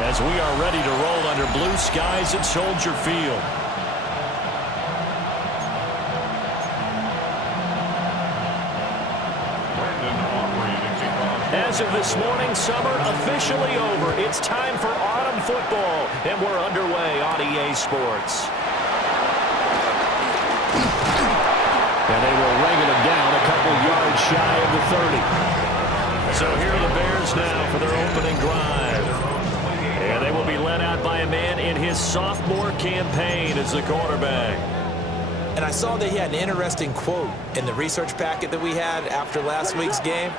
as we are ready to roll under blue skies at Soldier Field. As of this morning, summer officially over. It's time for autumn football, and we're underway on EA Sports. And they will wrangle him down a couple yards shy of the 30. So here are the Bears now for their opening drive. And they will be led out by a man in his sophomore campaign as the quarterback. And I saw that he had an interesting quote in the research packet that we had after last week's game.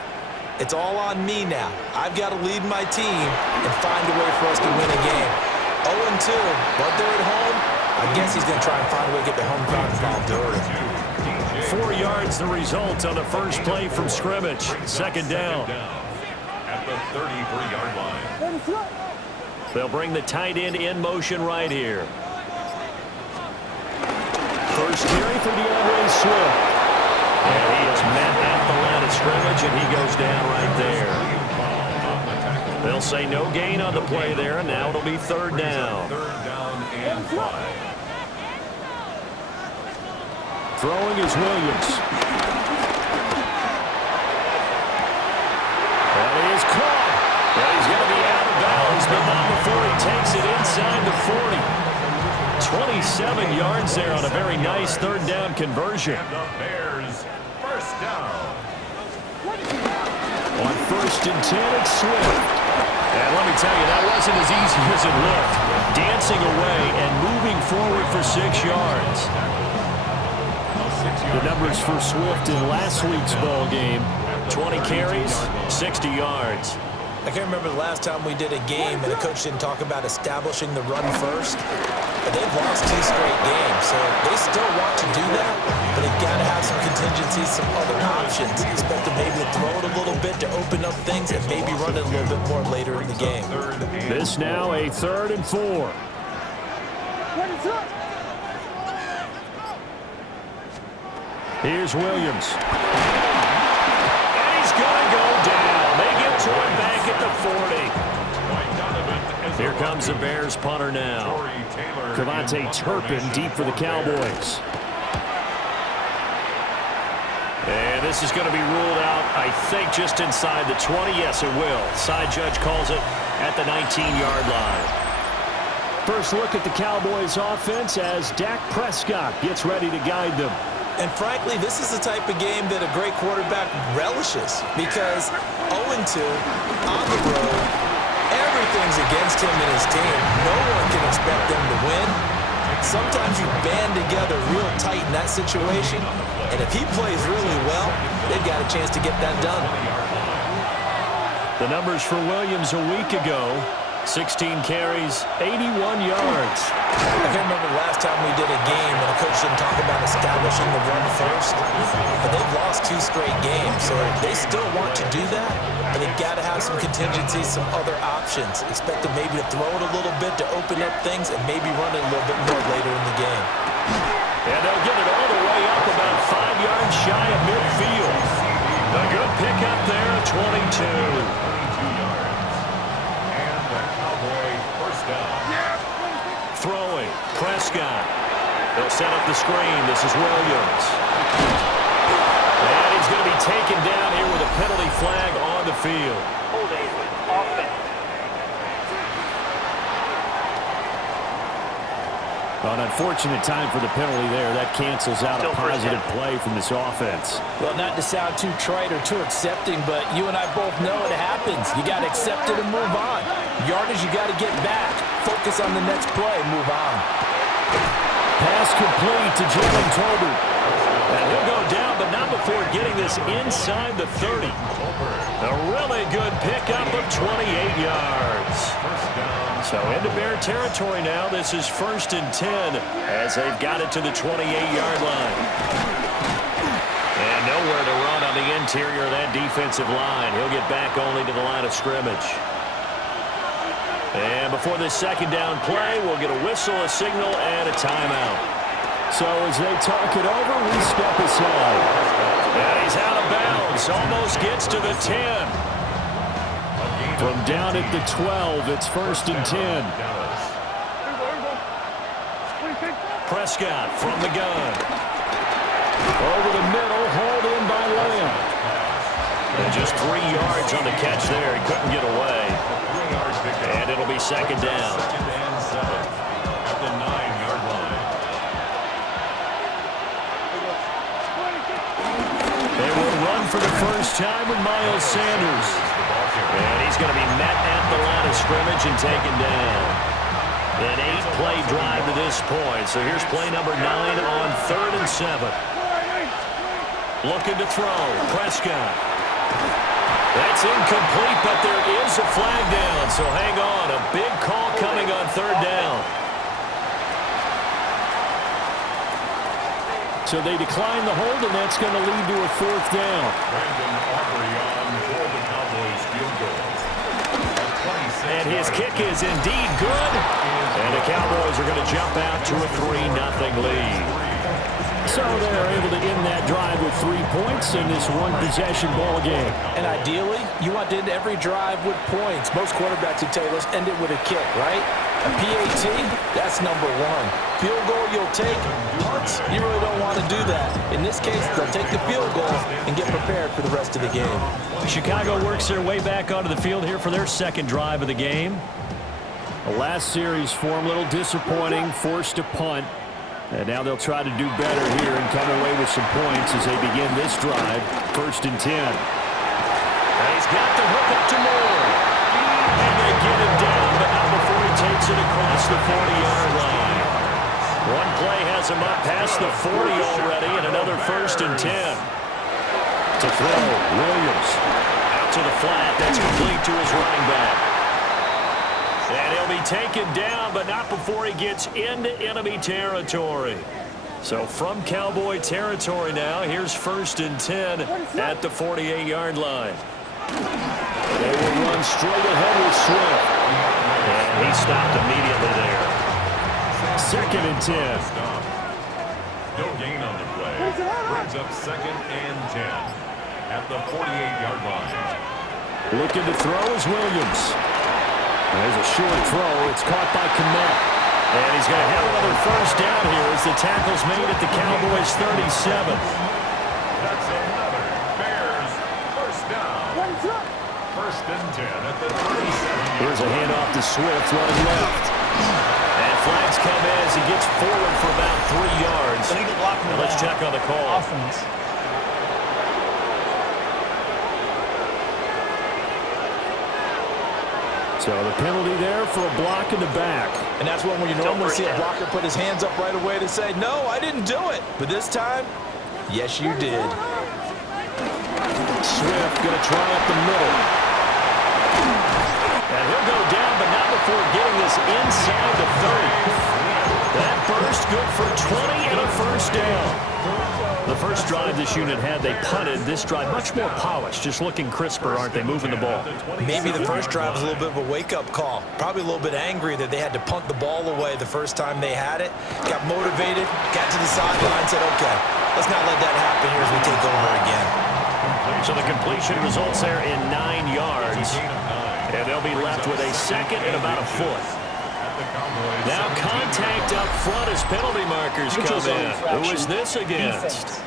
It's all on me now. I've got to lead my team and find a way for us to win a game. 0-2, but they're at home. I guess he's going to try and find a way to get the home crowd involved early. 4 yards the result on the first play from scrimmage. Second down. At the 33-yard line. They'll bring the tight end in motion right here. First carry for DeAndre Swift. And he is met at the line of scrimmage, and he goes down right there. They'll say no gain on the play there, and now it'll be third down. Third down and 5. Throwing is Williams. That is caught. And he's going to be out of bounds, but not before he takes it inside the 40. 27 yards there on a very nice third down conversion. And the Bears, first down. On first and 10, it's Swift. And let me tell you, that wasn't as easy as it looked. Dancing away and moving forward for 6 yards. The numbers for Swift in last week's ball game: 20 carries, 60 yards. I can't remember the last time we did a game and the coach didn't talk about establishing the run first. But they've lost 2 straight games, so they still want to do that. But they've got to have some contingencies, some other options. Expect them maybe to throw it a little bit to open up things and maybe run it a little bit more later in the game. This now a 3rd and 4. Here's Williams. And he's going to go down. They get to him back at the 40. Here comes the Bears punter now. Cavante Turpin deep for the Cowboys. And this is going to be ruled out, I think, just inside the 20. Yes, it will. Side judge calls it at the 19-yard line. First look at the Cowboys offense as Dak Prescott gets ready to guide them. And frankly, this is the type of game that a great quarterback relishes because 0-2 on the road, everything's against him and his team. No one can expect them to win. Sometimes you band together real tight in that situation, and if he plays really well, they've got a chance to get that done. The numbers for Williams a week ago: 16 carries, 81 yards. I can't remember the last time we did a game and the coach didn't talk about establishing the run first. But they've lost 2 straight games, so they still want to do that. But they've got to have some contingencies, some other options. Expect them maybe to throw it a little bit to open up things and maybe run it a little bit more later in the game. And they'll get it all the way up about 5 yards shy of midfield. A good pickup there, 22. Throwing, Prescott. They'll set up the screen. This is Williams. And he's going to be taken down here with a penalty flag on the field. Holding offense. An unfortunate time for the penalty there. That cancels out a positive play from this offense. Well, not to sound too trite or too accepting, but you and I both know it happens. You got to accept it and move on. Yardage, you got to get back. Focus on the next play. Move on. Pass complete to Jalen Tolbert. And he'll go down, but not before getting this inside the 30. A really good pickup of 28 yards. So into Bear territory now. This is 1st and 10 as they've got it to the 28-yard line. And nowhere to run on the interior of that defensive line. He'll get back only to the line of scrimmage. And before this second down play, we'll get a whistle, a signal, and a timeout. So as they talk it over, we step aside. And he's out of bounds. Almost gets to the 10. From down at the 12, it's 1st and 10. Prescott from the gun. Over the middle, hauled in by Lamb. And just 3 yards on the catch there. He couldn't get away. And it'll be 2nd down. Second and 7 at the 9-yard line. They will run for the first time with Miles Sanders. And he's going to be met at the line of scrimmage and taken down. An 8-play drive to this point. So here's play number 9 on 3rd and 7. Looking to throw. Prescott. That's incomplete, but there is a flag down. So hang on. A big call coming on 3rd down. So they decline the hold, and that's going to lead to a 4th down. Brandon Aubrey on for the Cowboys field goal. And his kick is indeed good. And the Cowboys are going to jump out to a 3-0 lead. So they're able to end that drive with 3 points in this one-possession ball game. And ideally, you want to end every drive with points. Most quarterbacks would tell you, let's end it with a kick, right? A PAT, that's number 1. Field goal you'll take. Punts, you really don't want to do that. In this case, they'll take the field goal and get prepared for the rest of the game. Chicago works their way back onto the field here for their 2nd drive of the game. The last series for them, a little disappointing, forced to punt. And now they'll try to do better here and come away with some points as they begin this drive. 1st and 10. And he's got the hook up to Moore. And they get him down, but not before he takes it across the 40-yard line. One play has him up past the 40 already, and another 1st and 10. To throw, Williams. Out to the flat. That's complete to his running back. And he'll be taken down, but not before he gets into enemy territory. So from Cowboy territory now, here's 1st and 10 at the 48-yard line. They will run straight ahead with Swift. And he stopped immediately there. 2nd and 10. No gain on the play. Brings up 2nd and 10 at the 48-yard line. Looking to throw is Williams. There's a short throw. It's caught by Kmet. And he's going to have another 1st down here as the tackle's made at the Cowboys 37. That's another Bears 1st down. 1st and 10 at the 37. Here's a handoff to Swift running left. And flags come as he gets forward for about 3 yards. Now let's check on the call. So the penalty there for a block in the back. And that's when you normally see a blocker put his hands up right away to say, no, I didn't do it. But this time, yes, you did. Swift going to try up the middle. And he'll go down, but not before getting this inside the 30. That burst good for 20 and a 1st down. The first drive this unit had, they punted. This drive, much more polished, just looking crisper, aren't they, moving the ball? Maybe the first drive was a little bit of a wake-up call. Probably a little bit angry that they had to punt the ball away the first time they had it. Got motivated, got to the sideline, said, okay, let's not let that happen here as we take over again. So the completion results there in 9 yards. And they'll be left with a 2nd and about a foot. Now contact up front as penalty markers come in. Who is this against?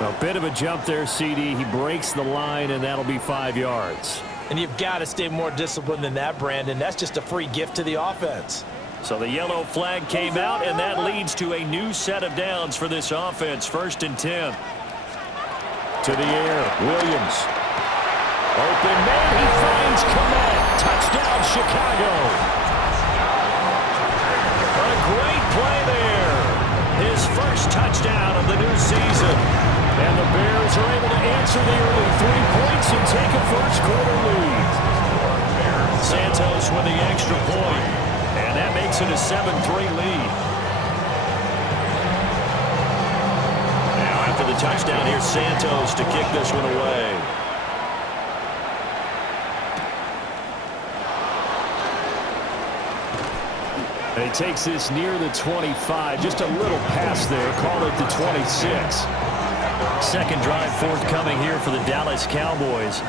A bit of a jump there, CD. He breaks the line, and that'll be 5 yards. And you've got to stay more disciplined than that, Brandon. That's just a free gift to the offense. So the yellow flag came out, and that leads to a new set of downs for this offense. 1st and 10. To the air, Williams. Open man, he finds Kmet. Touchdown, Chicago. A great play there. His 1st touchdown of the new season. And the Bears are able to answer the early 3 points and take a first-quarter lead. Santos with the extra point. And that makes it a 7-3 lead. Now after the touchdown, here's Santos to kick this one away. And he takes this near the 25. Just a little pass there. Call it the 26. Second drive forthcoming here for the Dallas Cowboys.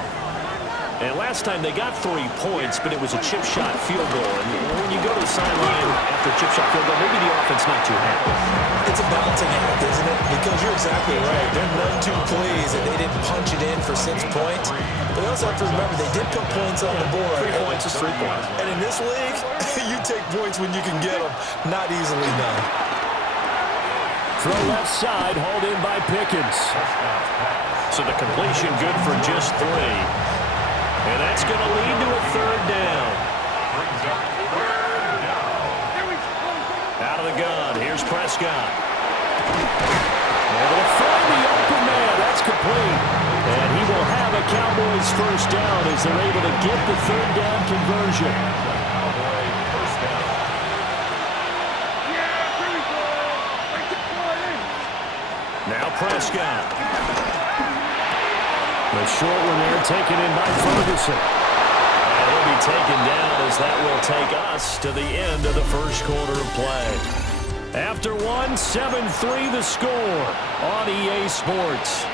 And last time they got 3 points, but it was a chip shot field goal. And when you go to the sideline after a chip shot field goal, maybe the offense not too happy. It's a balancing act, isn't it? Because you're exactly right. They're none too pleased that they didn't punch it in for 6 points. But they also have to remember they did put points on the board. 3 points is 3 points. And in this league, you take points when you can get them, not easily done. Throw left side, hauled in by Pickens. So the completion good for just 3. And that's going to lead to a 3rd down. Out of the gun, here's Prescott. Able to find the open man, that's complete. And he will have a Cowboys first down as they're able to get the 3rd down conversion. Now Prescott. The short one there taken in by Ferguson. And he'll be taken down as that will take us to the end of the first quarter of play. After 1, 7-3 the score on EA Sports.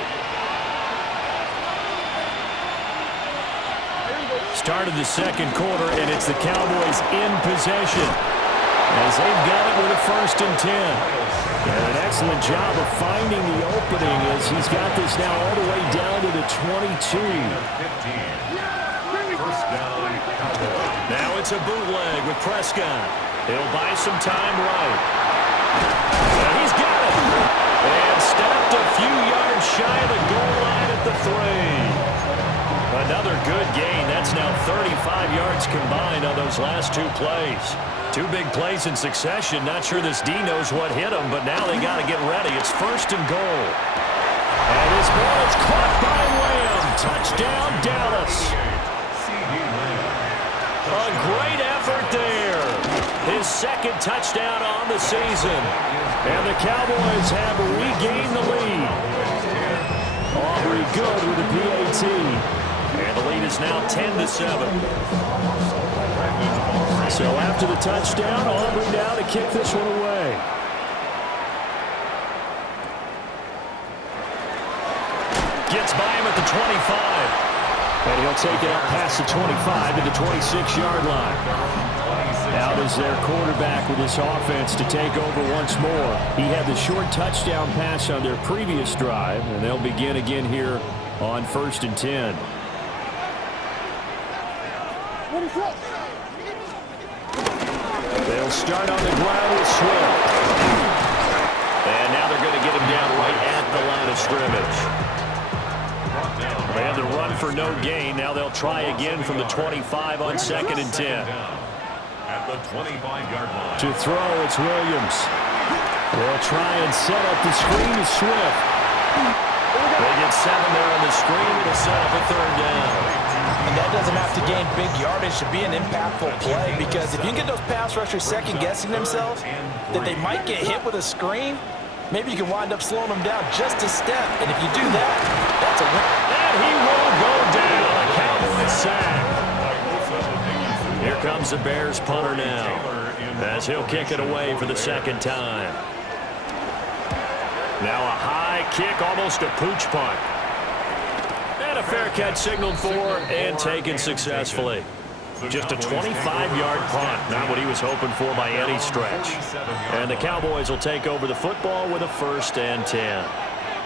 Started the second quarter, and it's the Cowboys in possession as they've got it with a 1st and 10. And an excellent job of finding the opening as he's got this now all the way down to the 22. Now it's a bootleg with Prescott. He'll buy some time right. And he's got it. And stopped a few yards shy of the goal line at the 3. Another good gain. That's now 35 yards combined on those last 2 plays. 2 big plays in succession. Not sure this D knows what hit him, but now they got to get ready. It's 1st and goal. And this ball is caught by Lamb. Touchdown, Dallas. A great effort there. His 2nd touchdown on the season. And the Cowboys have regained the lead. Aubrey good with the PAT. And the lead is now 10-7. So after the touchdown, Aubrey now to kick this one away. Gets by him at the 25. And he'll take it up past the 25 to the 26-yard line. Out is their quarterback with this offense to take over once more. He had the short touchdown pass on their previous drive, and they'll begin again here on 1st and 10. They'll start on the ground with Swift. And now they're going to get him down right at the line of scrimmage. They had the run for no gain. Now they'll try again from the 25 on 2nd and 10. At the 25-yard line. To throw, it's Williams. They'll try and set up the screen to Swift. They get 7 there on the screen. It'll set up a 3rd down. And that doesn't have to gain big yardage to be an impactful play, because if you can get those pass rushers second-guessing themselves that they might get hit with a screen, maybe you can wind up slowing them down just a step. And if you do that, that's a win. And he will go down. A Cowboys sack. Here comes the Bears punter now as he'll kick it away for the 2nd time. Now a high kick, almost a pooch punt. And a fair catch signaled for and taken successfully. Just a 25-yard punt, not what he was hoping for by any stretch. And the Cowboys will take over the football with a 1st and 10.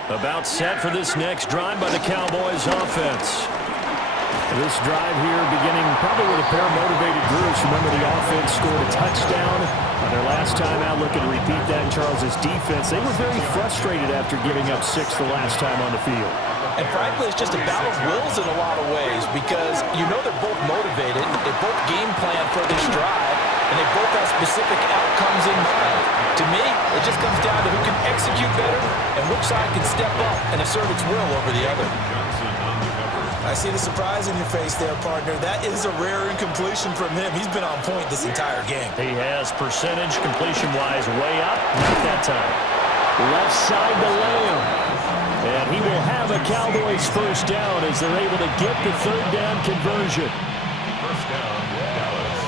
About set for this next drive by the Cowboys offense. This drive here beginning probably with a pair of motivated groups. Remember, the offense scored a touchdown on their last time out. Looking to repeat that in Charles' defense. They were very frustrated after giving up 6 the last time on the field. And frankly, it's just a battle of wills in a lot of ways, because you know they're both motivated, they both game plan for this drive, and they both have specific outcomes in mind. To me, it just comes down to who can execute better and which side can step up and assert its will over the other. I see the surprise in your face there, partner. That is a rare incompletion from him. He's been on point this entire game. He has percentage completion-wise way up, not that time. Left side to Lamb. And he will have a Cowboys first down as they're able to get the 3rd down conversion. First down, Dallas.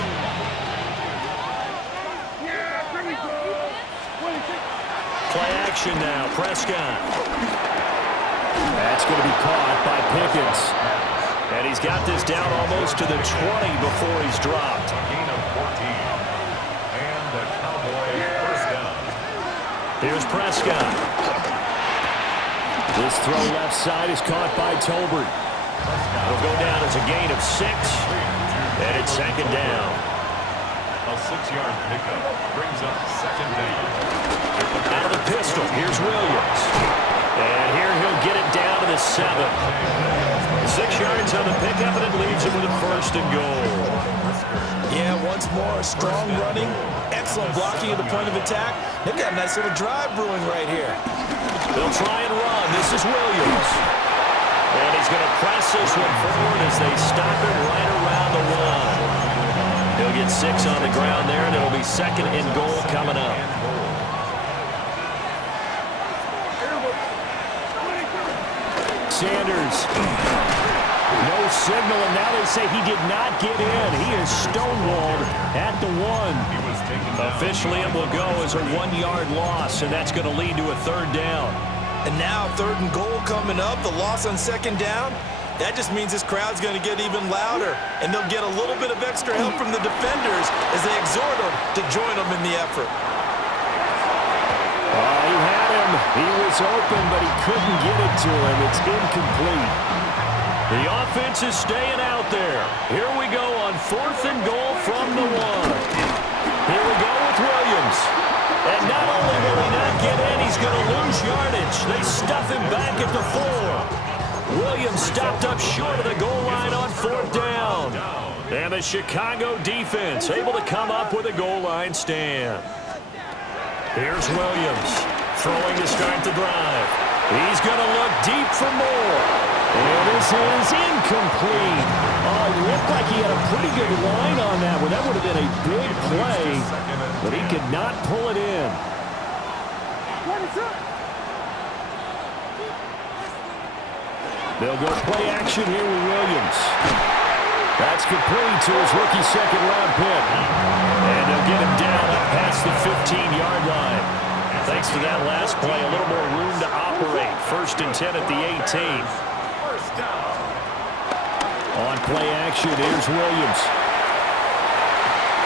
Play action now, Prescott. That's going to be caught by Pickens. And he's got this down almost to the 20 before he's dropped. Gain of 14. And the Cowboys first down. Here's Prescott. This throw left side is caught by Tolbert. It'll go down as a gain of 6. And it's second down. A 6-yard pickup brings up second down. Out of the pistol, here's Williams. And here he'll get it down to the 7. 6 yards on the pickup, and it leaves him with a first and goal. Yeah, once more, strong running, excellent blocking at the point of attack. They've got a nice little drive brewing right here. They'll try and run. This is Williams. And he's going to press this one forward as they stop him right around the 1. He'll get 6 on the ground there, and it'll be second and goal coming up. Sanders. No signal, and now they say he did not get in. He is stonewalled at the 1. Officially, it will go as a 1-yard loss, and that's going to lead to a third down. And now third and goal coming up, the loss on second down. That just means this crowd's going to get even louder, and they'll get a little bit of extra help from the defenders as they exhort them to join them in the effort. He had him. He was open, but he couldn't get it to him. It's incomplete. The offense is staying out there. Here we go on 4th and goal from the 1. Here we go with Williams. And not only will he not get in, he's going to lose yardage. They stuff him back at the 4. Williams stopped up short of the goal line on 4th down. And the Chicago defense able to come up with a goal line stand. Here's Williams throwing to start the drive. He's going to look deep for more. And this is incomplete. Oh, it looked like he had a pretty good line on that one. That would have been a big play, but he could not pull it in. They'll go play action here with Williams. That's complete to his rookie second-round pick. And they'll get him down up past the 15-yard line. Thanks to that last play, a little more room to operate. 1st and 10 at the 18. First down. On play action, here's Williams.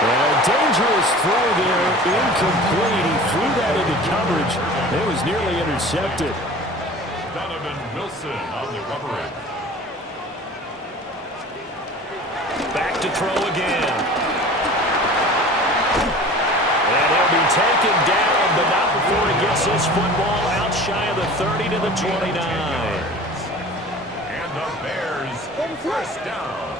And a dangerous throw there, incomplete. He threw that into coverage. It was nearly intercepted. Donovan Wilson on the coverage. Back to throw again. And he'll be taken down, but not before he gets this football out shy of the 30 to the 29. And the Bears first down.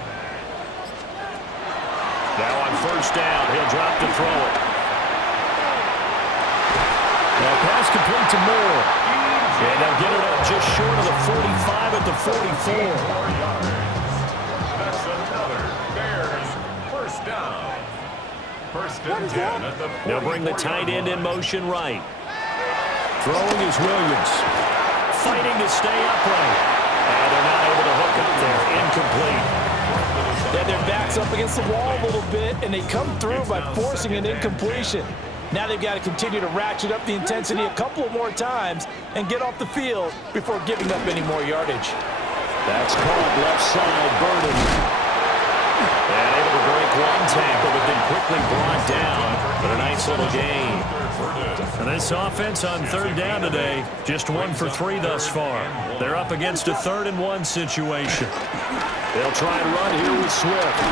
Now on first down, he'll drop to throw it. Now pass complete to Moore. And they'll get it up just short of the 45 at the 44. 4 yards. That's another Bears first down. 1st and 10 at the 44. They'll bring the tight end in motion right. Throwing is Williams. Fighting to stay upright. And they're not able to hook up there. Incomplete. Yeah, their back's up against the wall a little bit, and they come through by forcing an incompletion. Now they've got to continue to ratchet up the intensity a couple of more times and get off the field before giving up any more yardage. That's caught left side, Burden. And able to break one tackle, but then quickly brought down. But a nice little gain. And this offense on 3rd down today, just 1 for 3 thus far. They're up against a 3rd and 1 situation. They'll try and run here with Swift.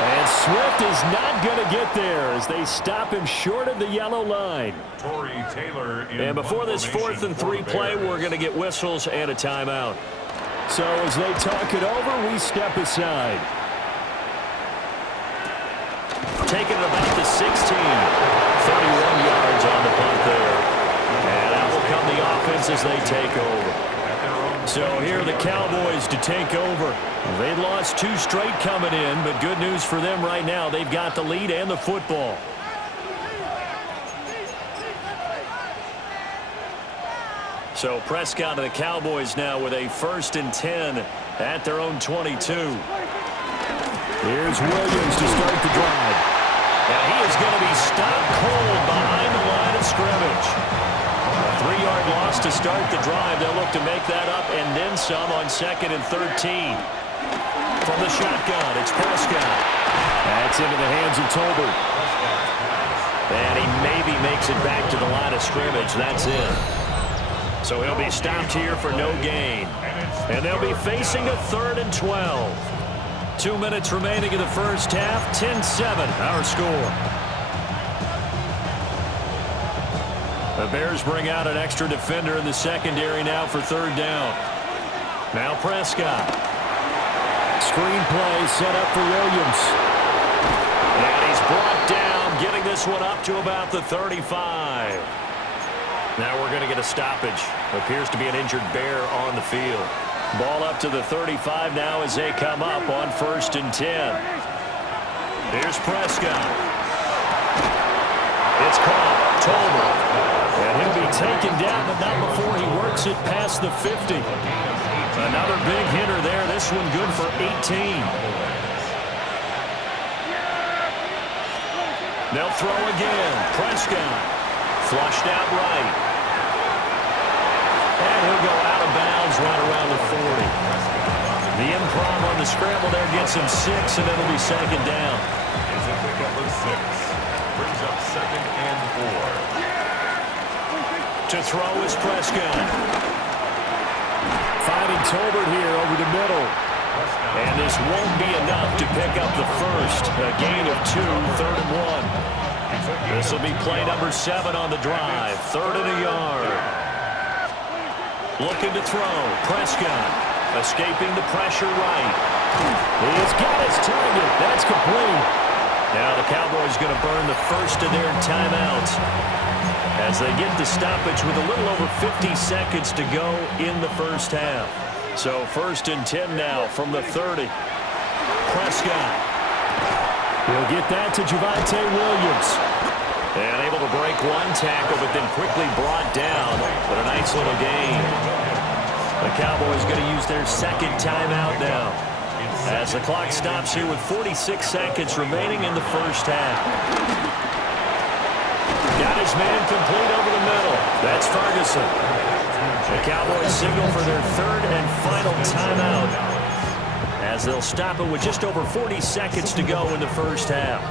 And Swift is not going to get there as they stop him short of the yellow line. Torrey Taylor And before this 4th and 3 play, we're going to get whistles and a timeout. So as they talk it over, we step aside. Taking it about the 16. 31 yards on the punt there. And out will come the offense as they take over. So here are the Cowboys to take over. They lost 2 straight coming in, but good news for them right now. They've got the lead and the football. So Prescott and the Cowboys now with a 1st and 10 at their own 22. Here's Williams to start the drive. And he is going to be stopped cold behind the line of scrimmage. A 3-yard 3-yard loss to start the drive. They'll look to make that up and then some on 2nd and 13. From the shotgun, it's Prescott. That's into the hands of Tolbert. And he maybe makes it back to the line of scrimmage. That's it. So he'll be stopped here for no gain. And they'll be facing a 3rd and 12. 2 minutes remaining in the first half. 10-7, our score. The Bears bring out an extra defender in the secondary now for 3rd down. Now Prescott. Screen play set up for Williams. And he's brought down, getting this one up to about the 35. Now we're going to get a stoppage. Appears to be an injured Bear on the field. Ball up to the 35 now as they come up on 1st and 10. Here's Prescott. It's caught. Tolbert. And he'll be taken down, but not before he works it past the 50. Another big hitter there. This one good for 18. They'll throw again. Prescott. Flushed out right. And he'll go out of bounds right around the 40. The improv on the scramble there gets him 6, and it'll be 2nd down. It's a pickup of 6. Brings up 2nd and 4. To throw is Prescott. Finding Tolbert here over the middle. And this won't be enough to pick up the first. A gain of 2, 3rd and 1. This will be play number 7 on the drive. 3rd and a yard. Looking to throw. Prescott escaping the pressure right. He's got his target. That's complete. Now the Cowboys going to burn the first of their timeouts as they get the stoppage with a little over 50 seconds to go in the first half. So 1st and 10 now from the 30. Prescott. He'll get that to Javonte Williams. And able to break one tackle, but then quickly brought down. But a nice little gain. The Cowboys going to use their 2nd timeout now, as the clock stops here with 46 seconds remaining in the first half. Got his man complete over the middle. That's Ferguson. The Cowboys signal for their 3rd and final timeout, as they'll stop it with just over 40 seconds to go in the first half.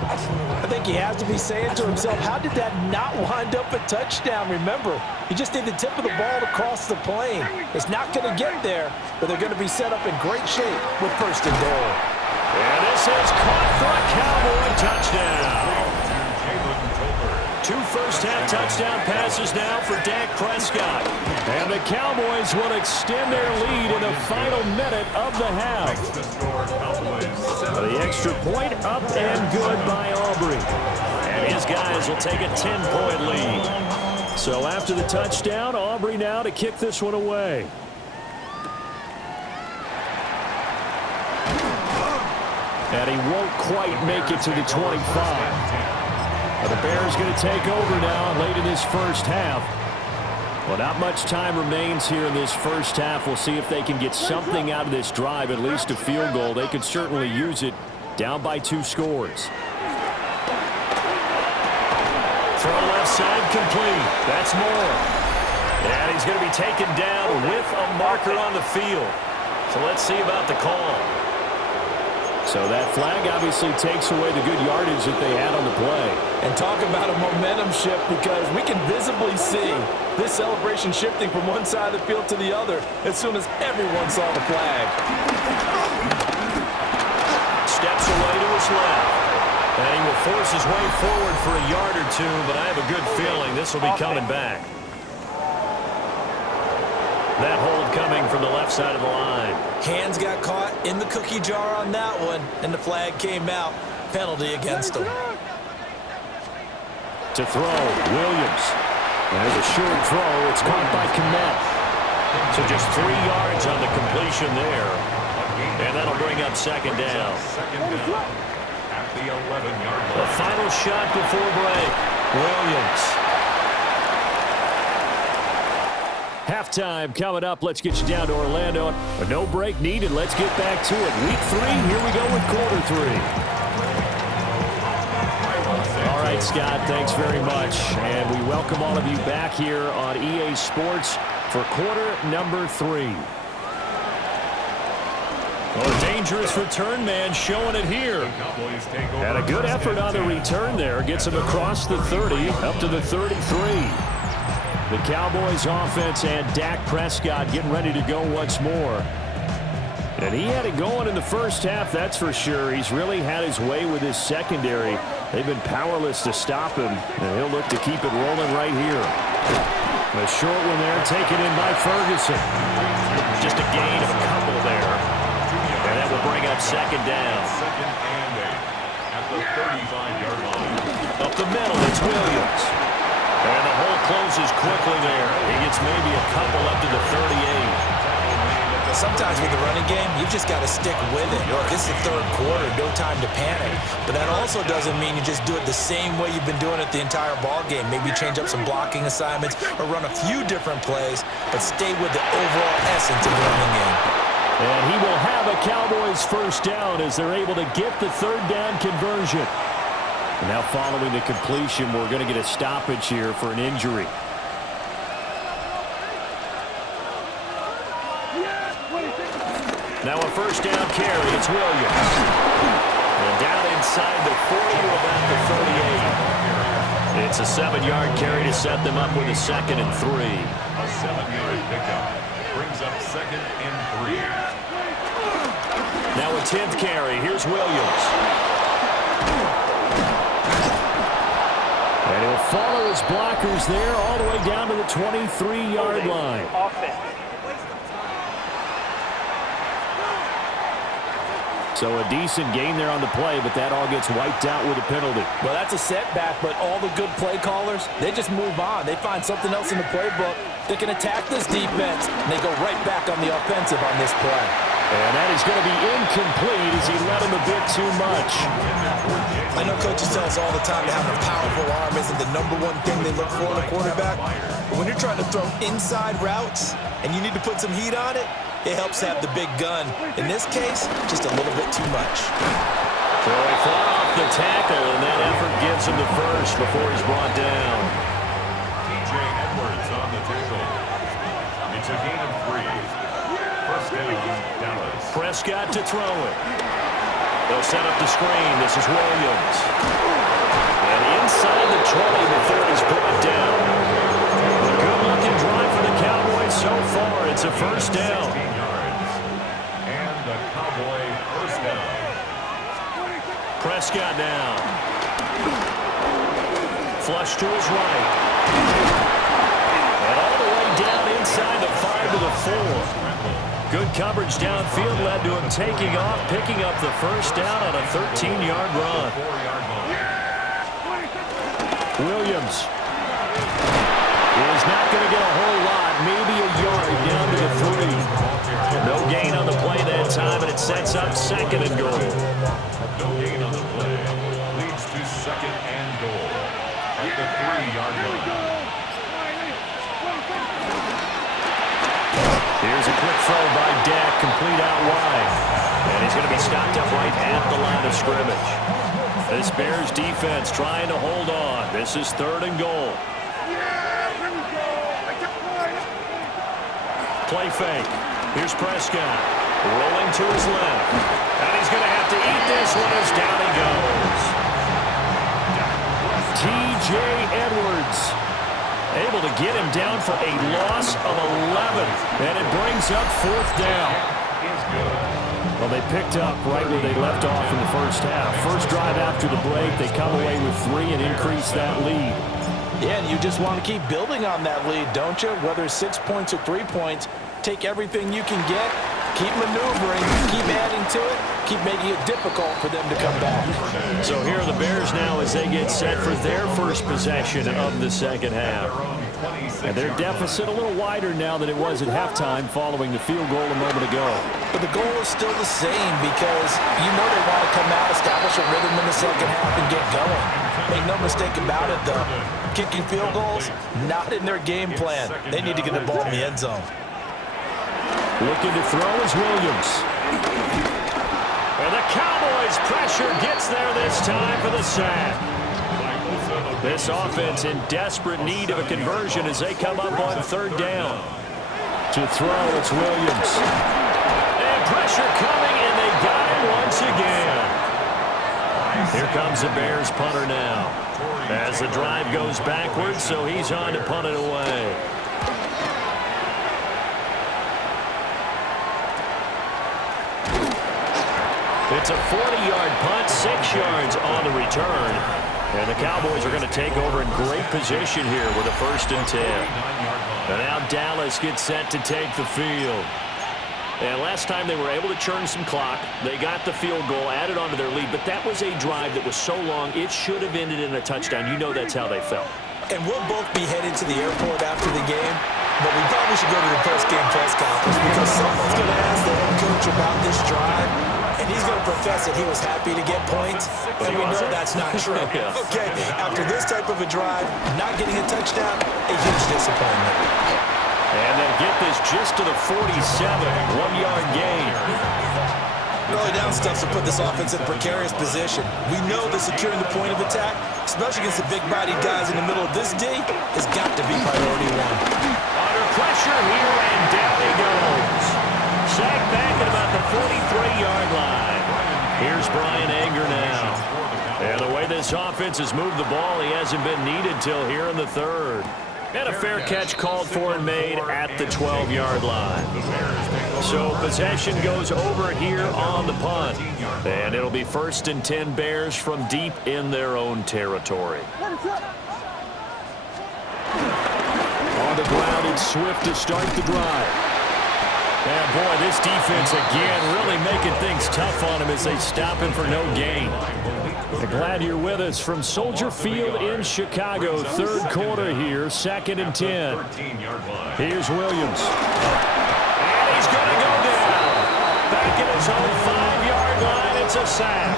I think he has to be saying to himself, how did that not wind up a touchdown? Remember, you just need the tip of the ball to cross the plane. It's not going to get there, but they're going to be set up in great shape with 1st and goal. And this is caught for a Cowboy touchdown. 2 first-half touchdown passes now for Dak Prescott. And the Cowboys will extend their lead in the final minute of the half. The extra point up and good by Aubrey. And his guys will take a 10-point lead. So after the touchdown, Aubrey now to kick this one away. And he won't quite make it to the 25. The Bears going to take over now late in this first half. Well, not much time remains here in this first half. We'll see if they can get something out of this drive, at least a field goal. They could certainly use it, down by 2 scores. Throw left side complete. That's Moore. And he's going to be taken down with a marker on the field. So let's see about the call. So that flag obviously takes away the good yardage that they had on the play. And talk about a momentum shift, because we can visibly see this celebration shifting from one side of the field to the other as soon as everyone saw the flag. Steps away to his left. And he will force his way forward for a yard or 2, but I have a good feeling this will be coming back. That hold coming from the left side of the line. Hands got caught in the cookie jar on that one, and the flag came out. Penalty against him. To throw, Williams. There's a short throw. It's caught by Kmet. So just 3 yards on the completion there. And that'll bring up 2nd down. At the 11-yard line. The final shot before break. Williams. Halftime coming up. Let's get you down to Orlando. But no break needed. Let's get back to it. Week 3, here we go with quarter 3. All right, Scott, thanks very much. And we welcome all of you back here on EA Sports for quarter number 3. Well, a dangerous return man showing it here. And a good effort on the return there. Gets him across the 30, up to the 33. The Cowboys offense and Dak Prescott getting ready to go once more. And he had it going in the first half, that's for sure. He's really had his way with his secondary. They've been powerless to stop him, and he'll look to keep it rolling right here. A short one there, taken in by Ferguson. Just a gain of a couple there. And that will bring up second down. Second and 8 at the 35-yard line. Up the middle, it's Williams. And the hole closes quickly there. He gets maybe a couple up to the 38. Sometimes with the running game, you've just got to stick with it. Look, it's the third quarter, no time to panic. But that also doesn't mean you just do it the same way you've been doing it the entire ball game. Maybe change up some blocking assignments or run a few different plays, but stay with the overall essence of the running game. And he will have a Cowboys first down as they're able to get the third down conversion. And now following the completion, we're going to get a stoppage here for an injury. Now a first down carry, it's Williams. And down inside the 40 to about the 38. It's a 7-yard carry to set them up with a 2nd and 3. A 7-yard pickup brings up 2nd and 3. Now a 10th carry, here's Williams. And he'll follow his blockers there all the way down to the 23-yard line. Offense. So a decent gain there on the play, but that all gets wiped out with a penalty. Well, that's a setback, but all the good play callers, they just move on. They find something else in the playbook. They can attack this defense, and they go right back on the offensive on this play. And that is going to be incomplete as he led him a bit too much. I know coaches tell us all the time that having a powerful arm isn't the #1 thing they look for in a quarterback. But when you're trying to throw inside routes and you need to put some heat on it, it helps have the big gun. In this case, just a little bit too much. So he fought off the tackle, and that effort gives him the first before he's brought down. TJ Edwards on the tackle. It's a gain of 3. First down, Dallas. Prescott to throw it. They'll set up the screen. This is Williams. And inside the 20 before he's brought down. A good-looking drive for the Cowboys so far. It's a first down. 16 yards. And the Cowboy first down. Prescott down. Flush to his right. And all the way down inside the 5 to the 4. Good coverage downfield led to him taking off, picking up the first down on a 13-yard run. 4-yard line. Williams is not going to get a whole lot, maybe a yard down to the 3. No gain on the play that time, and it sets up 2nd and goal. No gain on the play. Leads to 2nd and goal at the 3-yard line. Here's a quick throw by Dak, complete out wide. And he's going to be stopped up right at the line of scrimmage. This Bears defense trying to hold on. This is 3rd and goal. Play fake. Here's Prescott. Rolling to his left. And he's going to have to eat this one as down he goes. TJ Edwards able to get him down for a loss of 11. And it brings up 4th down. Well, they picked up right where they left off in the first half. First drive after the break, they come away with 3 and increase that lead. Yeah, and you just want to keep building on that lead, don't you? Whether it's 6 points or 3 points, take everything you can get, keep maneuvering, keep adding to it, keep making it difficult for them to come back. So here are the Bears now as they get set for their first possession of the second half. And their deficit a little wider now than it was at halftime following the field goal a moment ago. But the goal is still the same because you know they want to come out, establish a rhythm in the second half, and get going. Make no mistake about it, though. Kicking field goals, not in their game plan. They need to get the ball in the end zone. Looking to throw is Williams. And the Cowboys pressure gets there this time for the sack. This offense in desperate need of a conversion as they come up on third down. To throw, it's Williams. And pressure coming, and they got him once again. Here comes the Bears punter now. As the drive goes backwards, so he's on to punt it away. It's a 40-yard punt, 6 yards on the return. And the Cowboys are going to take over in great position here with a 1st and 10. And now Dallas gets set to take the field. And last time they were able to churn some clock. They got the field goal, added on to their lead. But that was a drive that was so long, it should have ended in a touchdown. You know that's how they felt. And we'll both be headed to the airport after the game. But we probably should go to the post-game press conference because someone's going to ask the head coach about this drive. And he's going to profess that he was happy to get points, and we know that's not true. Okay, after this type of a drive, not getting a touchdown, a huge disappointment. And they'll get this just to the 47, 1-yard gain. Early down stuff to put this offense in a precarious position. We know that securing the point of attack, especially against the big-bodied guys in the middle of this D, has got to be priority one. Under pressure here, and down he goes. Sacked back at about the 43-yard line. Here's Brian Anger now. And the way this offense has moved the ball, he hasn't been needed till here in the 3rd. And a fair catch called for and made at the 12-yard line. So possession goes over here on the punt. And it'll be 1st and 10 Bears from deep in their own territory. On the ground, it's Swift to start the drive. And boy, this defense again really making things tough on him as they stop him for no gain. Glad you're with us from Soldier Field in Chicago. 3rd quarter here, 2nd and 10. Here's Williams. And he's going to go down. Back at his own 5-yard line, it's a sack.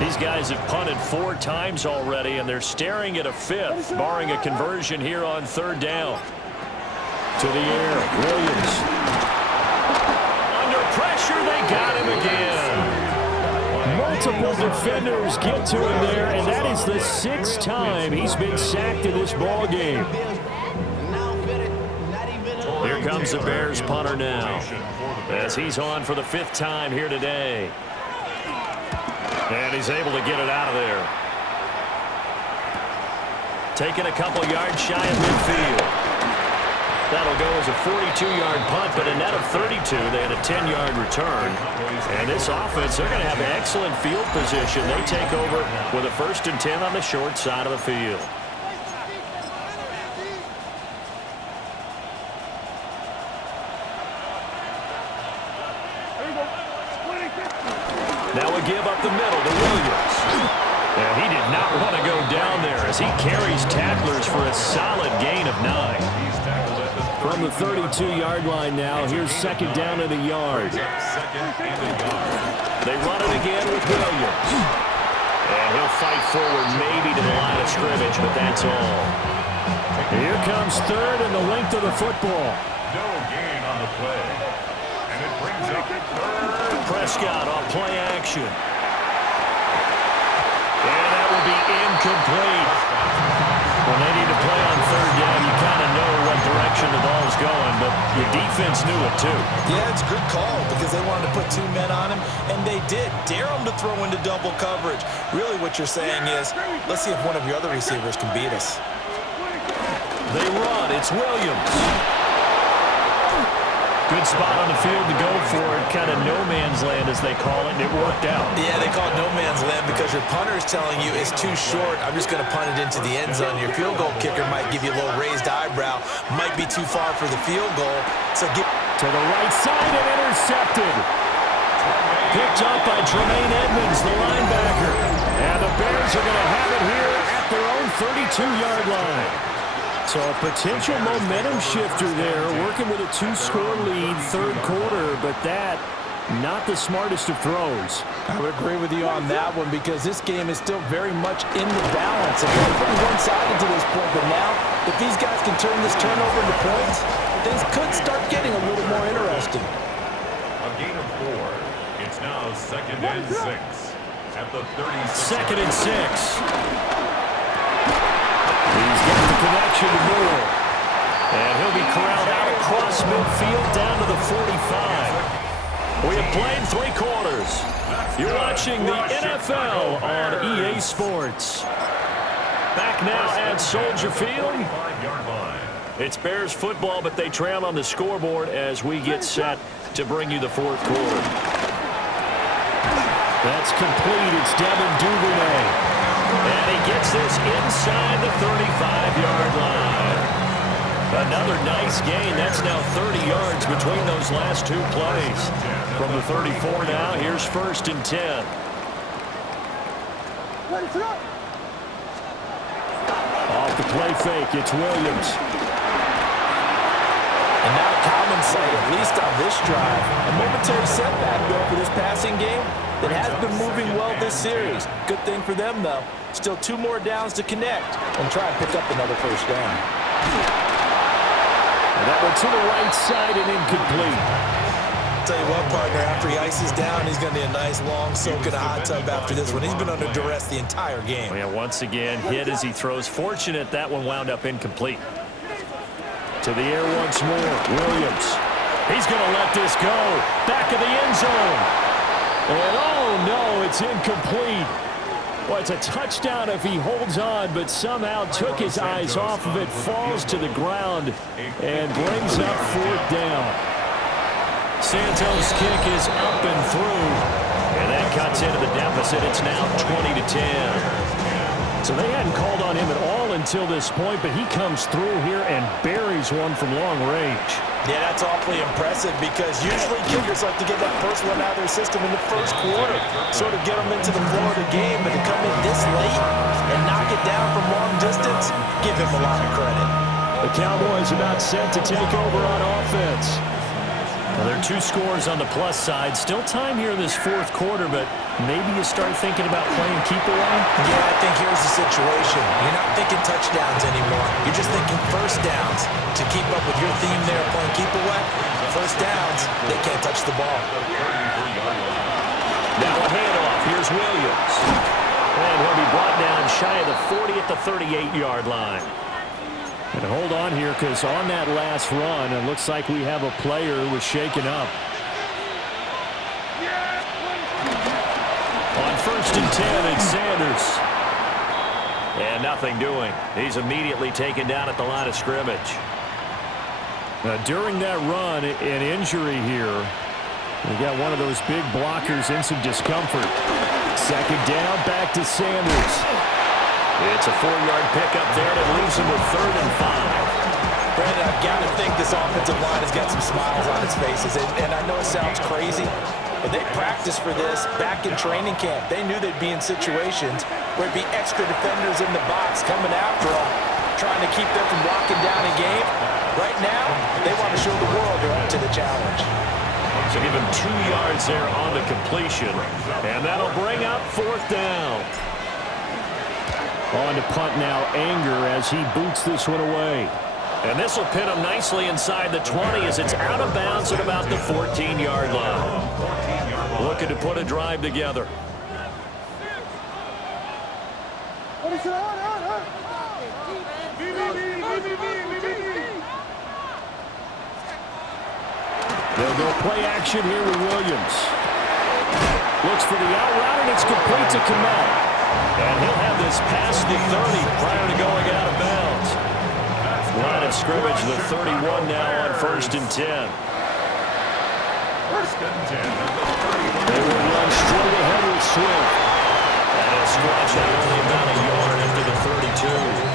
These guys have punted 4 times already, and they're staring at a 5th, barring a conversion here on 3rd down. To the air, Williams. Under pressure, they got him again. Multiple defenders get to him there, and that is the 6th time he's been sacked in this ball game. Here comes the Bears punter now, as he's on for the 5th time here today. And he's able to get it out of there. Taking a couple yards shy of midfield. That'll go as a 42-yard punt, but a net of 32. They had a 10-yard return. And this offense, they're going to have excellent field position. They take over with a 1st and 10 on the short side of the field. Now we give up the middle to Williams. And he did not want to go down there as he carries tacklers for a solid gain of 9. From the 32-yard line now, here's 2nd down and a yard. They run it again with Williams. And he'll fight forward maybe to the line of scrimmage, but that's all. Here comes 3rd and the length of the football. No gain on the play. And it brings up 3rd. Prescott on play action. And that will be incomplete. When they need to play on 3rd down, you kind of know what direction the ball's going, but your defense knew it too. Yeah, it's a good call because they wanted to put 2 men on him, and they did. Dare him to throw into double coverage. Really what you're saying is, let's see if one of your other receivers can beat us. They run. It's Williams. Good spot on the field to go for it. Kind of no man's land, as they call it, and it worked out. Yeah, they call it no man's land because your punter is telling you it's too short. I'm just going to punt it into the end zone. Your field goal kicker might give you a little raised eyebrow. Might be too far for the field goal. So get to the right side and intercepted. Picked up by Tremaine Edmonds, the linebacker. And the Bears are going to have it here at their own 32-yard line. So a potential momentum shifter there, working with a 2-score lead, 3rd quarter, but that, not the smartest of throws. I would agree with you on that one because this game is still very much in the balance. It's pretty one-sided to this point, but now, if these guys can turn this turnover into points, things could start getting a little more interesting. A gain of 4. It's now 2nd and 6 at the 36. 2nd and 6. He's got the connection to Moore. And he'll be corralled out across midfield down to the 45. We have played 3 quarters. You're watching the NFL on EA Sports. Back now at Soldier Field. It's Bears football, but they trail on the scoreboard as we get set to bring you the 4th quarter. That's complete. It's Devin Duvernay. And he gets this inside the 35-yard line. Another nice gain. That's now 30 yards between those last 2 plays. From the 34 now, here's 1st and 10. Off the play fake, it's Williams. And now a common sight, at least on this drive. A momentary setback, though, for this passing game that has been moving well this series. Good thing for them, though. Still 2 more downs to connect and try and pick up another 1st down. And that one to the right side and incomplete. Tell you what, partner, after he ices down, he's going to need a nice long soak in a hot tub after this one. He's been under duress the entire game. Yeah, once again, hit as he throws. Fortunate that one wound up incomplete. To the air once more, Williams. He's going to let this go. Back of the end zone. And oh no, it's incomplete. Well, it's a touchdown if he holds on, but somehow took his eyes off of it, falls to the ground, and brings up 4th down. Santos' kick is up and through, and that cuts into the deficit. It's now 20-10. So they hadn't called on him at all until this point, but he comes through here and buries one from long range. Yeah, that's awfully impressive because usually kickers like to get that first one out of their system in the 1st quarter, sort of get them into the flow of the game, but to come in this late and knock it down from long distance, give him a lot of credit. The Cowboys about set to take over on offense. Well, there are 2 scores on the plus side. Still time here in this 4th quarter, but maybe you start thinking about playing keep away? Yeah, I think here's the situation. You're not thinking touchdowns anymore. You're just thinking 1st downs. To keep up with your theme there playing keep away, 1st downs, they can't touch the ball. Now a handoff. Here's Williams. And he'll be brought down shy of the 40 at the 38-yard line. And hold on here, because on that last run, it looks like we have a player who was shaken up. On 1st and 10, it's Sanders. And nothing doing. He's immediately taken down at the line of scrimmage. During that run, an injury here. We got one of those big blockers in some discomfort. 2nd down, back to Sanders. It's a 4-yard pickup there that leaves him with 3rd and 5. Brandon, I've got to think this offensive line has got some smiles on its faces. And I know it sounds crazy, but they practiced for this back in training camp. They knew they'd be in situations where it'd be extra defenders in the box coming after them, trying to keep them from locking down a game. Right now, they want to show the world they're up to the challenge. So give him 2 yards there on the completion. And that'll bring up 4th down. On to punt now, Anger, as he boots this one away. And this will pin him nicely inside the 20 as it's out of bounds at about the 14-yard line. Looking to put a drive together. They'll go play action here with Williams. Looks for the out route, and it's complete to Kmet. And he'll have this past the 30 prior to going out of bounds. Line of scrimmage, the 31 now on 1st and 10. 1st and 10. They will run straight ahead with Swift. And it'll scratch out only about a yard into the 32.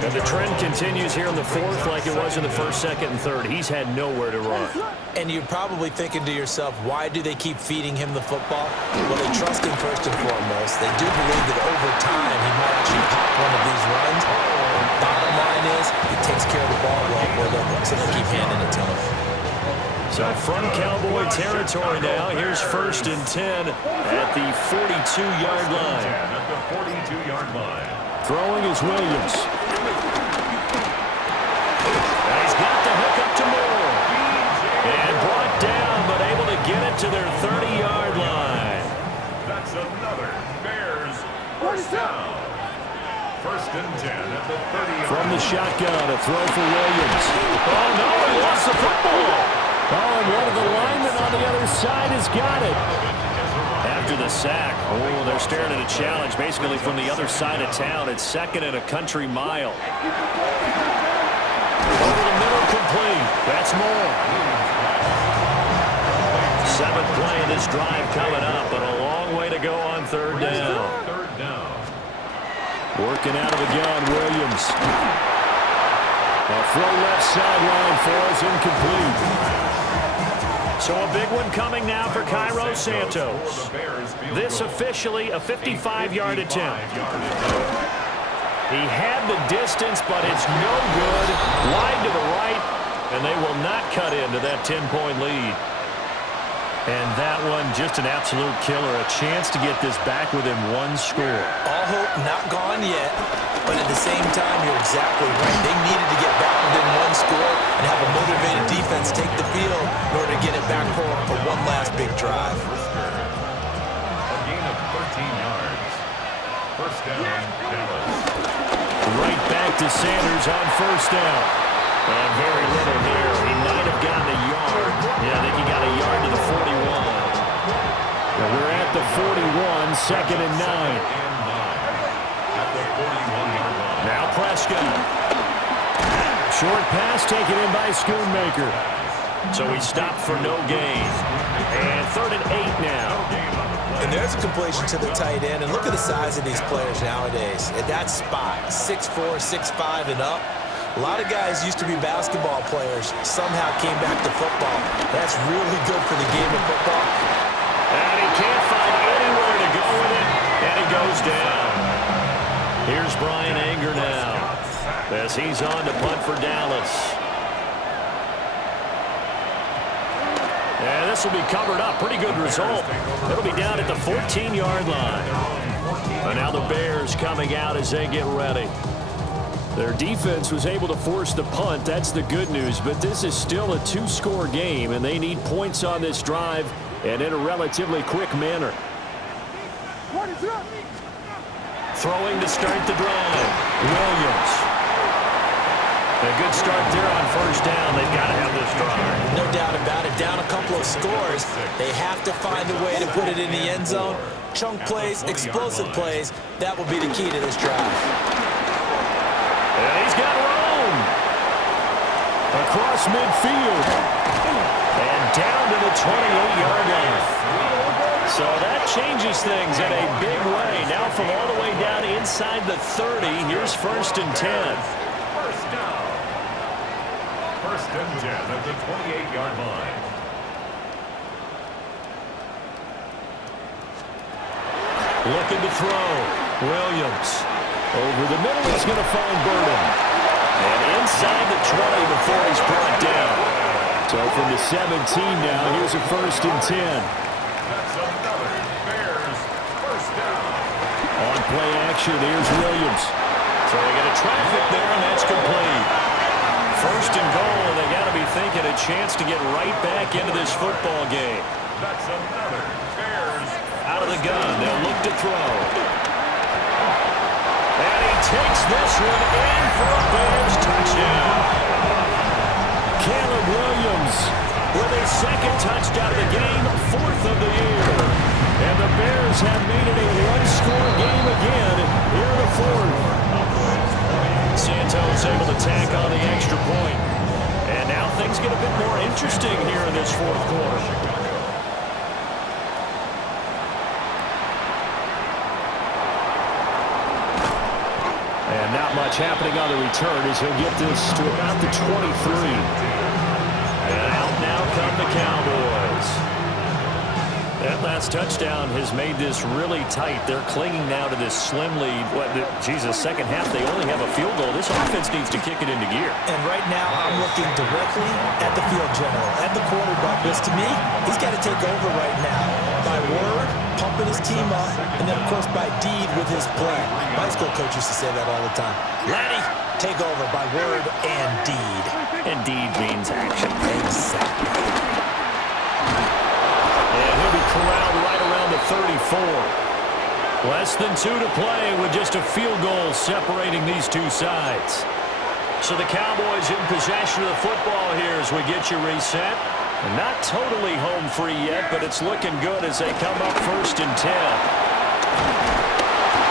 And the trend continues here in the 4th like it was in the 1st, 2nd, and 3rd. He's had nowhere to run. And you're probably thinking to yourself, why do they keep feeding him the football? Well, they trust him first and foremost. They do believe that over time he might actually pop one of these runs. Bottom line is, he takes care of the ball well for them, so they keep handing it to him. So from Cowboy territory now, here's 1st and 10 at the 42-yard line. At the 42-yard line. Throwing is Williams. And he's got the hook up to Moore. And brought down, but able to get it to their 30-yard line. That's another Bears 1st down. First and 10 at the 30. From the shotgun, a throw for Williams. Oh, no, he lost the football. Oh, and one of the linemen on the other side has got it. After the sack, oh, they're staring at a challenge basically from the other side of town. It's second and a country mile. Over the middle, complete. That's more. Seventh play of this drive coming up, but a long way to go on third down. Third down. Working out of the gun, Williams. A throw left sideline falls incomplete. So a big one coming now for Cairo Santos. This officially a 55-yard attempt. He had the distance, but it's no good. Wide to the right, and they will not cut into that 10-point lead. And that one, just an absolute killer. A chance to get this back within one score. All hope not gone yet, but at the same time, you're exactly right. They needed to get back within one score and have a motivated defense take the field in order to get it back home for one last big drive. A gain of 13 yards. First down, Dallas. Right back to Sanders on first down. And very little there. He might have gotten a yard. Yeah, I think he got a yard to the 41. And we're at the 41, second and 9. At the 41-yard line. Now Prescott. Short pass taken in by Schoonmaker. So he stopped for no gain. And third and 8 now. And there's a completion to the tight end. And look at the size of these players nowadays. At that spot, 6'4", 6'5", and up. A lot of guys used to be basketball players, somehow came back to football. That's really good for the game of football. And he can't find anywhere to go with it, and he goes down. Here's Brian Anger now, as he's on to punt for Dallas. And this will be covered up. Pretty good result. It'll be down at the 14-yard line. And now the Bears coming out as they get ready. Their defense was able to force the punt. That's the good news. But this is still a two-score game, and they need points on this drive and in a relatively quick manner. Throwing to start the drive. Williams. A good start there on first down. They've got to have this drive. No doubt about it. Down a couple of scores. They have to find a way to put it in the end zone. Chunk plays, explosive plays. That will be the key to this drive. And he's got room. Across midfield. And down to the 28-yard line. So that changes things in a big way. Now from all the way down inside the 30, here's first and 10. First down. First and 10 at the 28-yard line. Looking to throw. Williams. Over the middle, he's going to find Burden. And inside the 20 before he's brought down. So from the 17 now, here's a first and 10. That's another Bears first down. On play action, here's Williams. So they get a traffic there, and that's complete. First and goal, and they got to be thinking a chance to get right back into this football game. That's another Bears. Out of the gun, they'll look to throw. And he takes this one in for a Bears touchdown. Caleb Williams with his second touchdown of the game, fourth of the year. And the Bears have made it a one-score game again here in the fourth. Santos able to tack on the extra point. And now things get a bit more interesting here in this fourth quarter. And not much happening on the return as he'll get this to about the 23. And out now come the Cowboys. That last touchdown has made this really tight. They're clinging now to this slim lead. Second half, they only have a field goal. This offense needs to kick it into gear. And right now, I'm looking directly at the field general, at the quarterback. Because to me, he's got to take over right now. By word, pumping his team up, and then, of course, by deed with his play. My school coach used to say that all the time. Laddie, take over by word and deed. And deed means action. Exactly. And he'll be corralled right around the 34. Less than 2 to play with just a field goal separating these two sides. So the Cowboys in possession of the football here as we get you reset. Not totally home free yet, but it's looking good as they come up 1st and 10.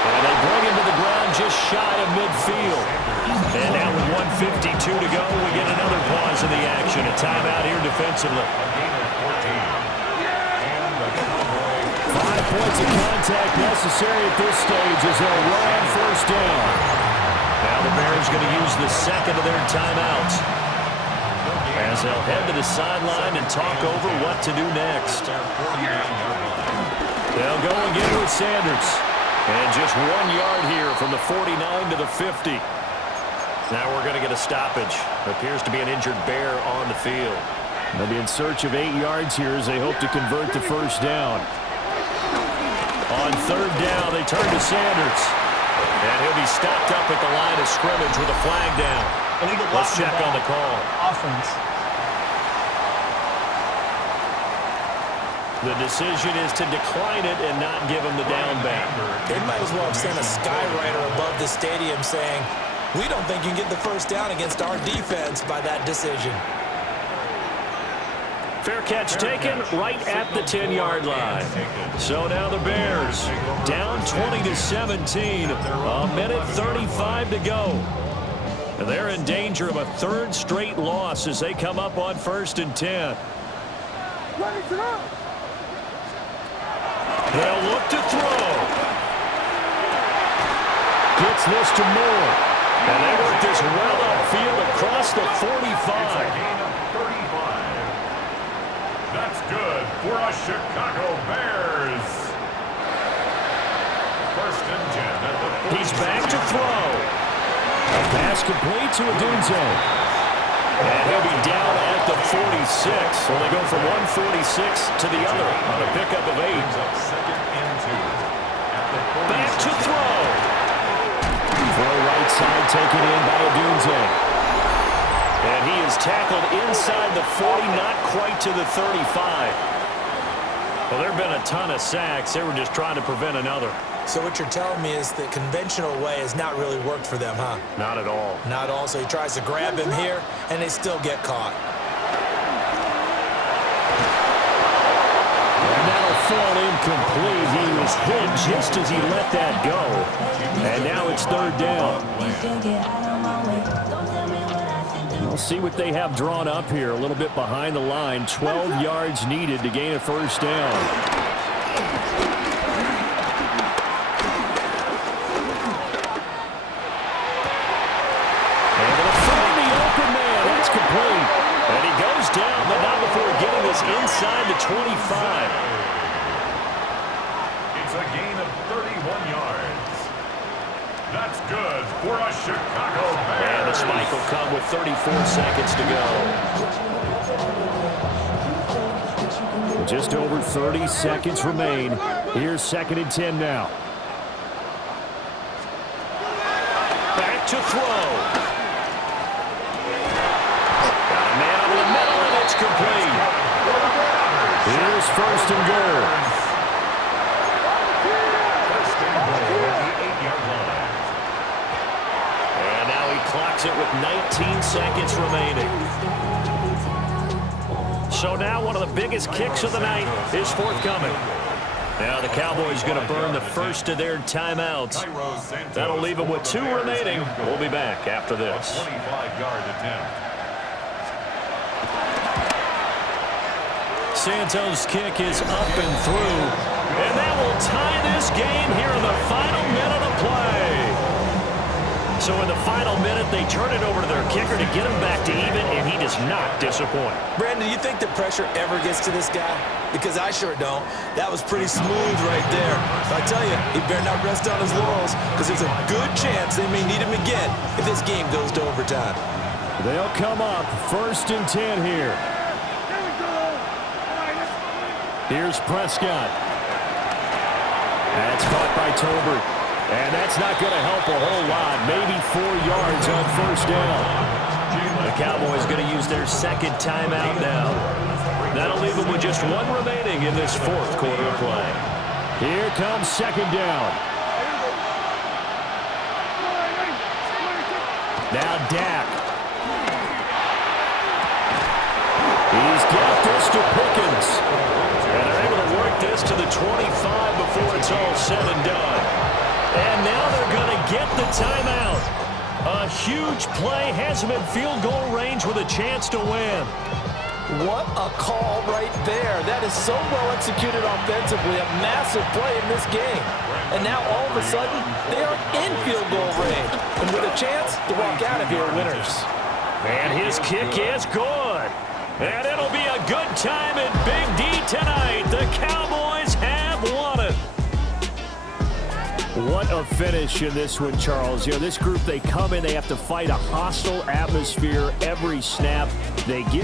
And they bring him to the ground just shy of midfield. And now with 1:52 to go, we get another pause in the action. A timeout here defensively. 5 points of contact necessary at this stage as they'll run on 1st down. Now the Bears going to use the second of their timeouts as they'll head to the sideline and talk over what to do next. They'll go again with Sanders. And just 1 yard here from the 49 to the 50. Now we're going to get a stoppage. Appears to be an injured Bear on the field. They'll be in search of 8 yards here as they hope to convert the 1st down. On 3rd down, they turn to Sanders. And he'll be stopped up at the line of scrimmage with a flag down. Let's check on the call. Offense. The decision is to decline it and not give him the down back. They might as well have sent a skywriter above the stadium saying, we don't think you can get the 1st down against our defense by that decision. Fair catch taken right at the 10-yard line. So now the Bears down 20-17. A minute 35 to go. And they're in danger of a 3rd straight loss as they come up on 1st and 10. They'll look to throw. Gets this to Moore. And they work this well upfield across the 45. That's good for a Chicago Bears. 1st and 10 at the 46. He's back to throw. A pass complete to Adunze. And he'll be down at the 46. So they go from 146 to the other on a pickup of 8. Back to throw. Throw right side taken in by Adunze. And he is tackled inside the 40, not quite to the 35. Well, there have been a ton of sacks. They were just trying to prevent another. So what you're telling me is the conventional way has not really worked for them, huh? Not at all. Not all. So he tries to grab him here, and they still get caught. And that'll fall incomplete. He was hit just as he let that go. And now it's 3rd down. We'll see what they have drawn up here. A little bit behind the line. 12 yards needed to gain a 1st down. And they'll find the open man. That's complete. And he goes down, but not before getting this inside the 25. It's a gain of 31 yards. That's good for a Chicago Bears. And the spike will come with 34 seconds to go. Just over 30 seconds remain. Here's 2nd and 10 now. Back to throw. Got a man over the middle, and it's complete. Here's 1st and goal. Clocks it with 19 seconds remaining. So now one of the biggest kicks of the night is forthcoming. Now the Cowboys going to burn the 1st of their timeouts. That'll leave them with 2 remaining. We'll be back after this. 25-yard attempt. Santos' kick is up and through. And that will tie this game here in the final minute of play. So in the final minute, they turn it over to their kicker to get him back to even, and he does not disappoint. Brandon, do you think the pressure ever gets to this guy? Because I sure don't. That was pretty smooth right there. But I tell you, he better not rest on his laurels, because there's a good chance they may need him again if this game goes to overtime. They'll come up 1st and 10 here. Here's Prescott. That's caught by Tolbert. And that's not going to help a whole lot. Maybe 4 yards on 1st down. The Cowboys going to use their 2nd timeout now. That'll leave them with just 1 remaining in this 4th quarter of play. Here comes second down. Now Dak. He's got this to Pickens. And they're able to work this to the 25 before it's all said and done. And now they're going to get the timeout. A huge play has him in field goal range with a chance to win. What a call right there. That is so well executed offensively. A massive play in this game. And now all of a sudden, they are in field goal range. And with a chance to walk out of here winners. And his kick is good. And it'll be a good time at Big D tonight. The Cowboys have won it. What a finish in this one, Charles. You know, this group, they come in, they have to fight a hostile atmosphere every snap. They give